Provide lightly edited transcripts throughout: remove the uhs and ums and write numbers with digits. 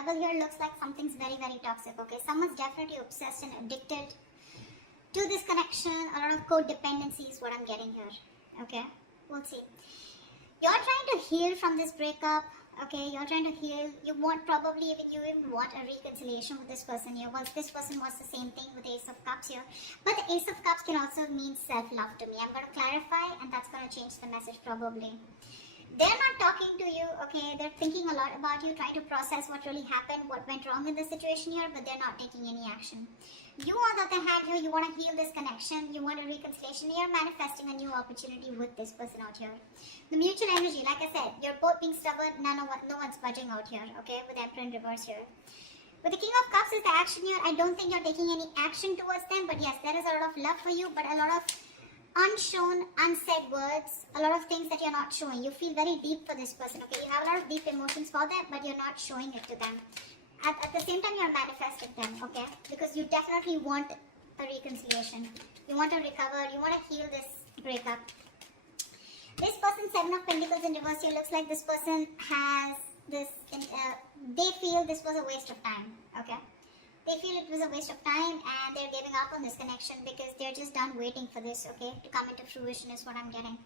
devil here looks like something's very, very toxic, okay? Someone's definitely obsessed and addicted to this connection. A lot of codependency is what I'm getting here, okay? We'll see. You're trying to heal from this breakup, okay? You're trying to heal. You want probably you even want a reconciliation with this person here. Well, this person wants the same thing with the Ace of Cups here. But the Ace of Cups can also mean self-love to me. I'm going to clarify, and that's going to change the message probably. They're not talking to you, okay? They're thinking a lot about you, trying to process what really happened, what went wrong in the situation here, but they're not taking any action. You, on the other hand, here, you want to heal this connection, you want a reconciliation, you're manifesting a new opportunity with this person out here. The mutual energy, like I said, you're both being stubborn, no one's budging out here, okay? With the Emperor in reverse here. With the King of Cups is the action here. I don't think you're taking any action towards them, but yes, there is a lot of love for you, but a lot of unshown, unsaid words, a lot of things that you're not showing. You feel very deep for this person, okay? You have a lot of deep emotions for them, but you're not showing it to them. At the same time, you're manifesting them, okay? Because you definitely want a reconciliation. You want to recover. You want to heal this breakup. This person, Seven of Pentacles in reverse here, looks like this person has this, they feel this was a waste of time, okay? They feel it was a waste of time and they're giving up on this connection because they're just done waiting for this, okay, to come into fruition is what I'm getting.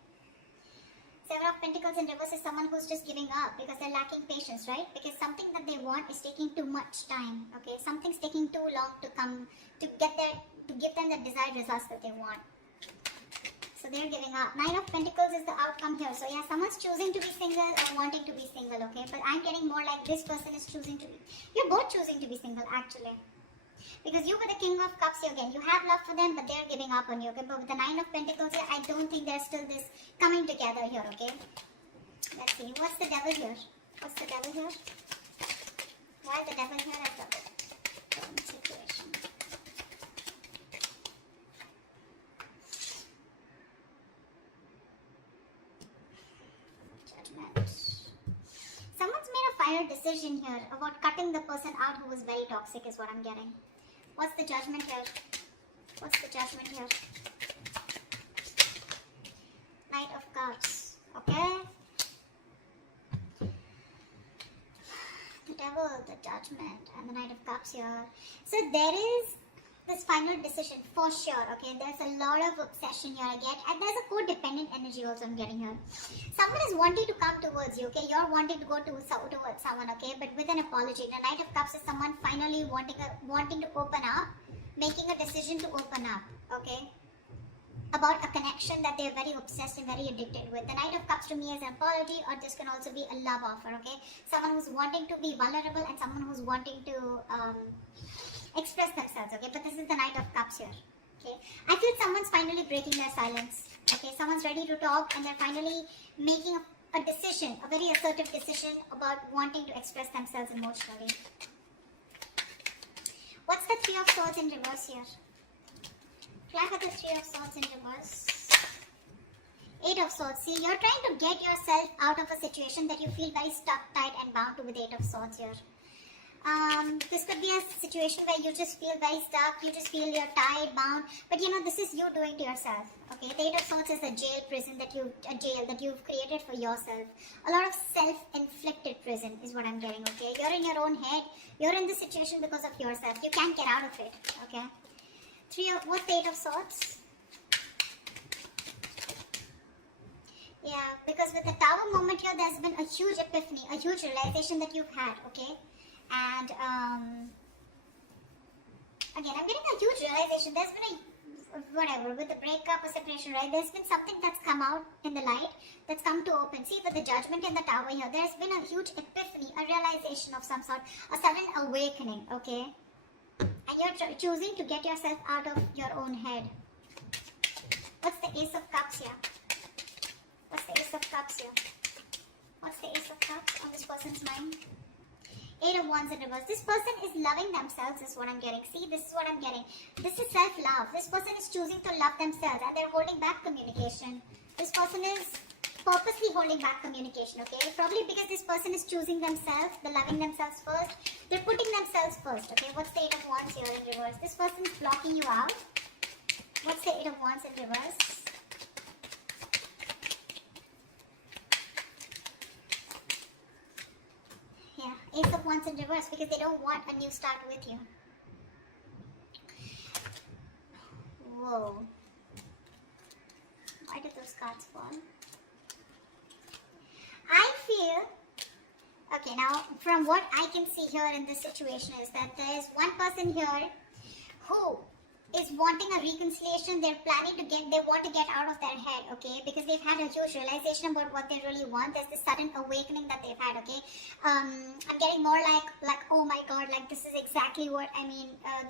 Seven of Pentacles in reverse is someone who's just giving up because they're lacking patience, right? Because something that they want is taking too much time, okay? Something's taking too long to come, to get there, to give them the desired results that they want. So they're giving up. Nine of Pentacles is the outcome here. So yeah, someone's choosing to be single or wanting to be single, okay? But I'm getting more like this person is choosing to be, you're both choosing to be single actually. Because you with the King of Cups here again, you have love for them, but they're giving up on you, okay? But with the Nine of Pentacles here, I don't think there's still this coming together here, okay? Let's see. What's the devil here? What's the devil here? Why the devil here at the situation? Judgment. Someone's made a fire decision here about cutting the person out who was very toxic is what I'm getting. What's the judgment here? What's the judgment here? Knight of Cups. Okay? The devil, the judgment, and the Knight of Cups here. So there is this final decision for sure, okay? There's a lot of obsession here I get. And there's a codependent energy also I'm getting here. Someone is wanting to come towards you, okay? You're wanting to go towards someone, okay? But with an apology. The Knight of Cups is someone finally wanting to open up, making a decision to open up, okay? About a connection that they're very obsessed and very addicted with. The Knight of Cups to me is an apology, or this can also be a love offer, okay? Someone who's wanting to be vulnerable and someone who's wanting to express themselves, okay? But this is the Knight of Cups here, okay? I feel someone's finally breaking their silence, okay? Someone's ready to talk and they're finally making a decision, a very assertive decision about wanting to express themselves emotionally. What's the Three of Swords in reverse here? Fly for the Three of Swords in reverse. Eight of Swords. See, you're trying to get yourself out of a situation that you feel very stuck, tight and bound to with Eight of Swords here. This could be a situation where you just feel very stuck, you just feel you're tied, bound, but you know, this is you doing to yourself, okay? The Eight of Swords is a jail that you've created for yourself. A lot of self-inflicted prison is what I'm getting, okay? You're in your own head, you're in this situation because of yourself, you can't get out of it, okay? What's the Eight of Swords? Yeah, because with the Tower moment here, there's been a huge epiphany, a huge realization that you've had, okay? And again, I'm getting a huge realization. There's been with the breakup or separation, right? There's been something that's come out in the light, that's come to open. See, with the Judgment in the Tower here, there's been a huge epiphany, a realization of some sort, a sudden awakening, okay? And you're choosing to get yourself out of your own head. What's the Ace of Cups here? What's the Ace of Cups here? What's the Ace of Cups on this person's mind? Eight of Wands in reverse. This person is loving themselves is what I'm getting. See, this is what I'm getting. This is self-love. This person is choosing to love themselves and they're holding back communication. This person is purposely holding back communication, okay? Probably because this person is choosing themselves, they're loving themselves first. They're putting themselves first, okay? What's the Eight of Wands here in reverse? This person's blocking you out. What's the Eight of Wands in reverse? Yeah, Ace of Wands in reverse, because they don't want a new start with you. Whoa. Why did those cards fall? I feel, okay, now from what I can see here in this situation is that there is one person here who is wanting a reconciliation. They want to get out of their head, okay, because they've had a huge realization about what they really want. There's this sudden awakening that they've had, okay. I'm getting more like, oh my god, like this is exactly what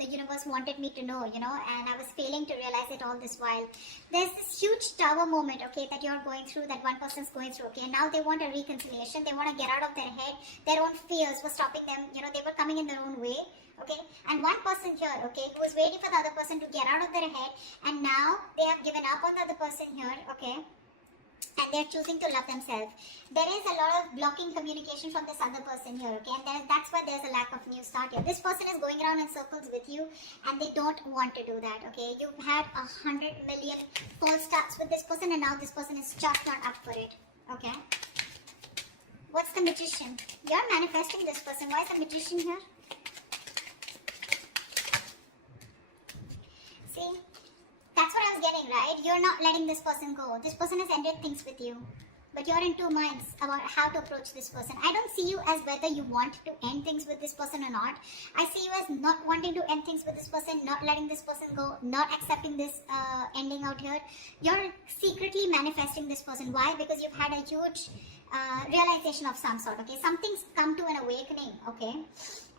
the universe wanted me to know, and I was failing to realize it all this while. There's this huge tower moment, okay, that you're going through, that one person's going through, okay, and now they want a reconciliation. They want to get out of their head. Their own fears were stopping them, they were coming in their own way. Okay, and one person here, okay, who was waiting for the other person to get out of their head, and now they have given up on the other person here, okay, and they're choosing to love themselves. There is a lot of blocking communication from this other person here, okay, and that's why there's a lack of new start here. This person is going around in circles with you, and they don't want to do that, okay. You've had 100 million false starts with this person, and now this person is just not up for it, okay. What's the Magician? You're manifesting this person. Why is the Magician here? See, that's what I was getting, right? You're not letting this person go. This person has ended things with you, but you're in two minds about how to approach this person. I don't see you as whether you want to end things with this person or not. I see you as not wanting to end things with this person, not letting this person go, not accepting this ending out here. You're secretly manifesting this person. Why? Because you've had a huge realization of some sort, okay? Something's come to an awakening, okay?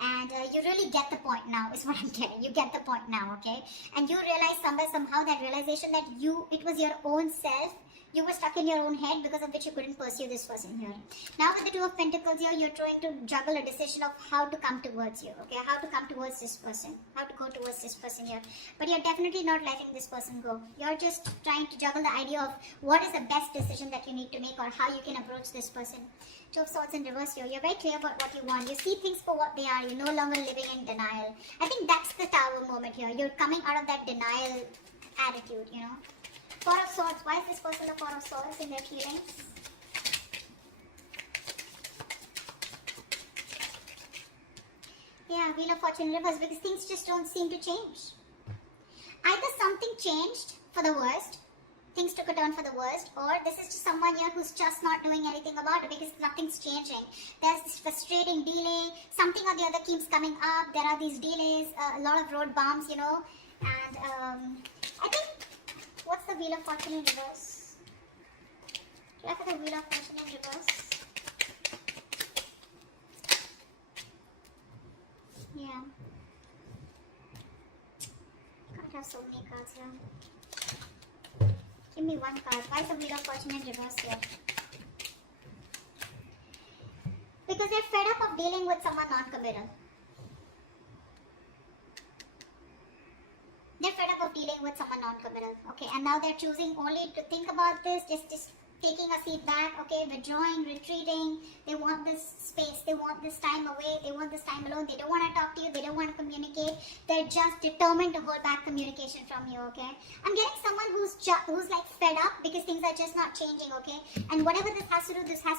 And you really get the point now, is what I'm getting. You get the point now, okay? And you realize somehow that realization that it was your own self. You were stuck in your own head, because of which you couldn't pursue this person here. Now with the Two of Pentacles here, you're trying to juggle a decision of how to come towards you, okay? How to come towards this person, how to go towards this person here. But you're definitely not letting this person go. You're just trying to juggle the idea of what is the best decision that you need to make, or how you can approach this person. Two of Swords in reverse here. You're very clear about what you want. You see things for what they are. You're no longer living in denial. I think that's the Tower moment here. You're coming out of that denial attitude, Four of Swords. Why is this person the Four of Swords in their feelings? Yeah, Wheel of Fortune reverse, because things just don't seem to change. Either something changed for the worst, things took a turn for the worst, or this is just someone here who's just not doing anything about it because nothing's changing. There's this frustrating delay, something or the other keeps coming up. There are these delays, a lot of road bumps, and I think, what's the Wheel of Fortune in reverse? Do you have the Wheel of Fortune in reverse? Yeah. Can't have so many cards here. Give me one card. Why is the Wheel of Fortune in reverse here? Because they're fed up of dealing with someone non-committal. They're fed up of dealing with someone non-committal, okay? And now they're choosing only to think about this, just taking a seat back, okay? Withdrawing, retreating. They want this space. They want this time away. They want this time alone. They don't want to talk to you. They don't want to communicate. They're just determined to hold back communication from you, okay? I'm getting someone who's like fed up because things are just not changing, okay? And whatever this has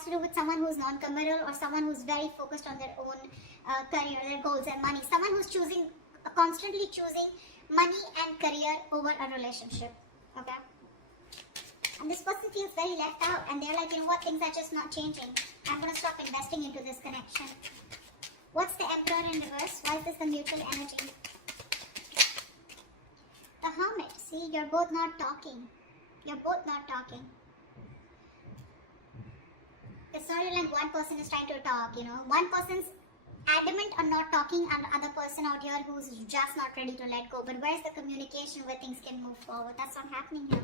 to do with someone who's non-committal, or someone who's very focused on their own career, their goals and money. Someone who's constantly choosing money and career over a relationship, okay? And this person feels very left out, and they're like, things are just not changing. I'm going to stop investing into this connection. What's the Emperor in reverse? Why is this the mutual energy? The Hermit. See, you're both not talking. You're both not talking. It's not like one person is trying to talk, One person's adamant on not talking, and the other person out here who's just not ready to let go. But where's the communication where things can move forward? That's not happening here.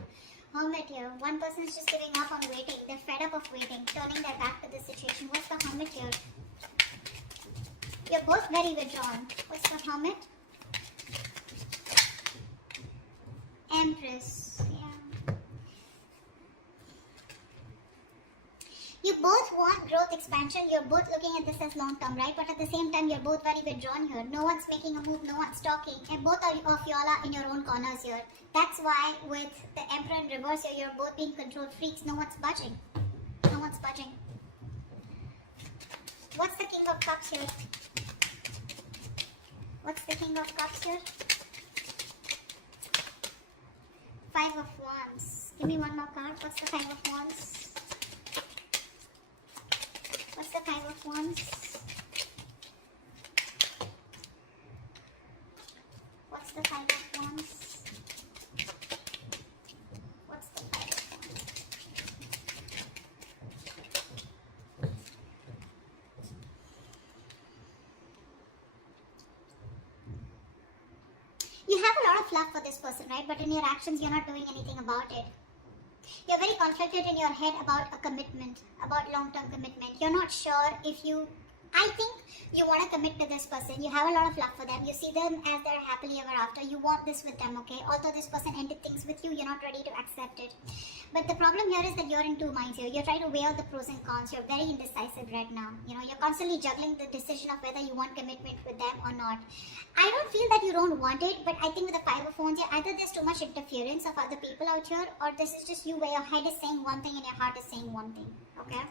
Hermit here. One person is just giving up on waiting. They're fed up of waiting, turning their back to this situation. What's the Hermit here? You're both very withdrawn. What's the Hermit? Empress. Yeah. You both want growth, expansion. You're both looking at this as long term, right? But at the same time, you're both very withdrawn here. No one's making a move. No one's talking. And both of y'all are in your own corners here. That's why with the Emperor in reverse here, you're both being control freaks. No one's budging. No one's budging. What's the King of Cups here? What's the King of Cups here? Five of Wands. Give me one more card. What's the Five of Wands? What's the Five of Wands? What's the Five of Wands? What's the Five of Wands? You have a lot of love for this person, right? But in your actions, you're not doing anything about it. You're very conflicted in your head about a commitment, about long-term commitment. You're not sure if you... I think you want to commit to this person. You have a lot of love for them. You see them as their happily ever after. You want this with them, okay? Although this person ended things with you, you're not ready to accept it. But the problem here is that you're in two minds here. You're trying to weigh out the pros and cons. You're very indecisive right now. You know, you're constantly juggling the decision of whether you want commitment with them or not. I don't feel that you don't want it, but I think with the Five of Wands here, either there's too much interference of other people out here, or this is just you where your head is saying one thing and your heart is saying one thing, okay?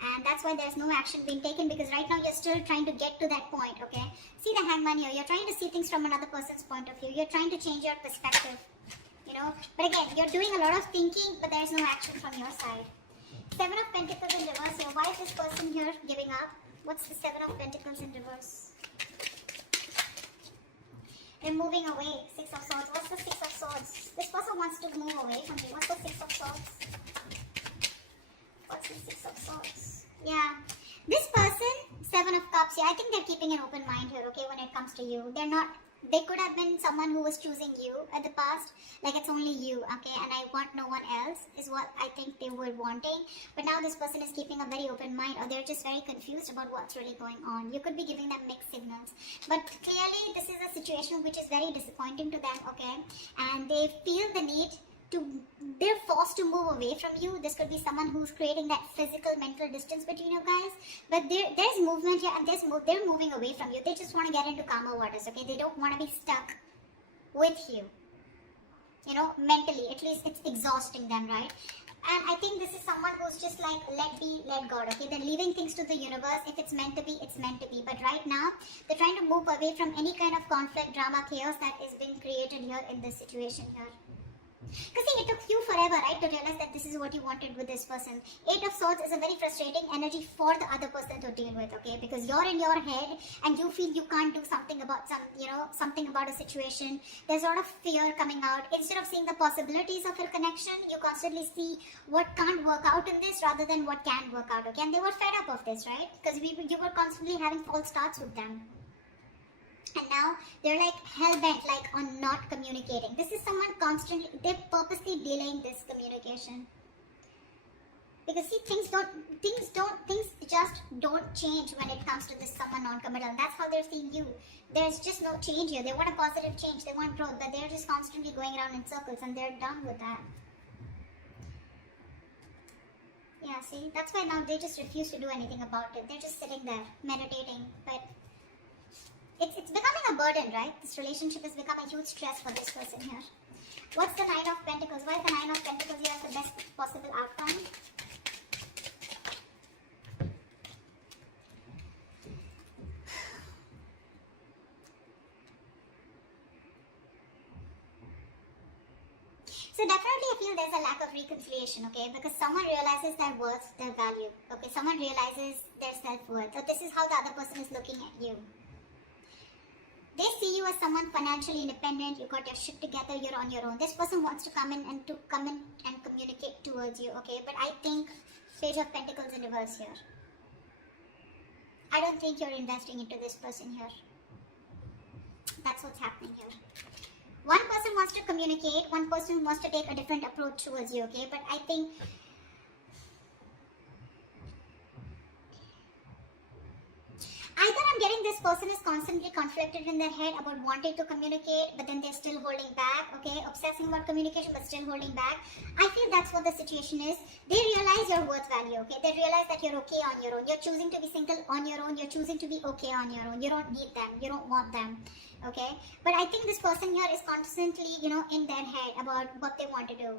And that's why there's no action being taken, because right now you're still trying to get to that point, okay? See the Hangman here. You're trying to see things from another person's point of view. You're trying to change your perspective, you know? But again, you're doing a lot of thinking, but there's no action from your side. Seven of Pentacles in reverse here. Why is this person here giving up? What's the Seven of Pentacles in reverse? They're moving away. Six of Swords. What's the Six of Swords? This person wants to move away from you. What's the Six of Swords? What's the Six of Swords? Yeah. This person, Seven of Cups, yeah, I think they're keeping an open mind here, okay, when it comes to you. They're not... They could have been someone who was choosing you at the past, like it's only you, okay, and I want no one else, is what I think they were wanting. But now this person is keeping a very open mind, or they're just very confused about what's really going on. You could be giving them mixed signals. But clearly, this is a situation which is very disappointing to them, okay, and they feel the need to, they're forced to move away from you. This could be someone who's creating that physical mental distance between you guys, but there's movement here, and they're moving away from you. They just want to get into calmer waters, okay? They don't want to be stuck with you, you know, mentally. At least it's exhausting them, right? And I think this is someone who's just like, let be, let God, okay? They're leaving things to the universe. If it's meant to be, it's meant to be. But right now, they're trying to move away from any kind of conflict, drama, chaos that is being created here in this situation here. Because see, it took you forever, right, to realize that this is what you wanted with this person. Eight of Swords is a very frustrating energy for the other person to deal with, okay? Because you're in your head and you feel you can't do something about something about a situation. There's a lot of fear coming out. Instead of seeing the possibilities of your connection, you constantly see what can't work out in this rather than what can work out, okay? And they were fed up of this, right? Because you were constantly having false starts with them. And now they're like hell-bent like on not communicating. This is someone constantly, they're purposely delaying this communication. Because see, things just don't change when it comes to this someone non-committal. That's how they're seeing you. There's just no change here. They want a positive change, they want growth, but they're just constantly going around in circles, and they're done with that. Yeah, see, that's why now they just refuse to do anything about it. They're just sitting there, meditating, but it's becoming a burden, right? This relationship has become a huge stress for this person here. What's the Nine of Pentacles? Why is the Nine of Pentacles here the best possible outcome? So definitely I feel there's a lack of reconciliation, okay? Because someone realizes their worth, their value, okay? Someone realizes their self-worth. So this is how the other person is looking at you. They see you as someone financially independent, you got your shit together, you're on your own. This person wants to come in and communicate towards you, okay? But I think Page of Pentacles in reverse here. I don't think you're investing into this person here. That's what's happening here. One person wants to communicate, one person wants to take a different approach towards you, okay? But I think either I'm getting this person is constantly conflicted in their head about wanting to communicate, but then they're still holding back, okay? Obsessing about communication, but still holding back. I feel that's what the situation is. They realize your worth value, okay? They realize that you're okay on your own. You're choosing to be single on your own. You're choosing to be okay on your own. You don't need them. You don't want them, okay? But I think this person here is constantly, in their head about what they want to do.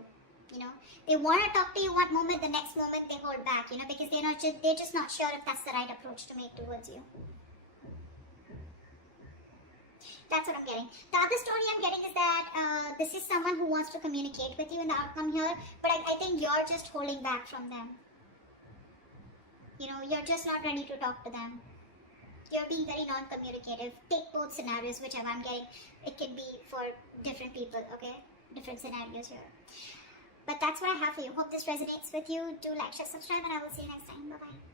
You know, they want to talk to you one moment, the next moment they hold back, you know, because they're just not sure if that's the right approach to make towards you. That's what I'm getting. The other story I'm getting is that this is someone who wants to communicate with you in the outcome here, but I think you're just holding back from them. You know, you're just not ready to talk to them. You're being very non-communicative. Take both scenarios, whichever I'm getting. It can be for different people, okay? Different scenarios here. But that's what I have for you. Hope this resonates with you. Do like, share, subscribe, and I will see you next time. Bye-bye.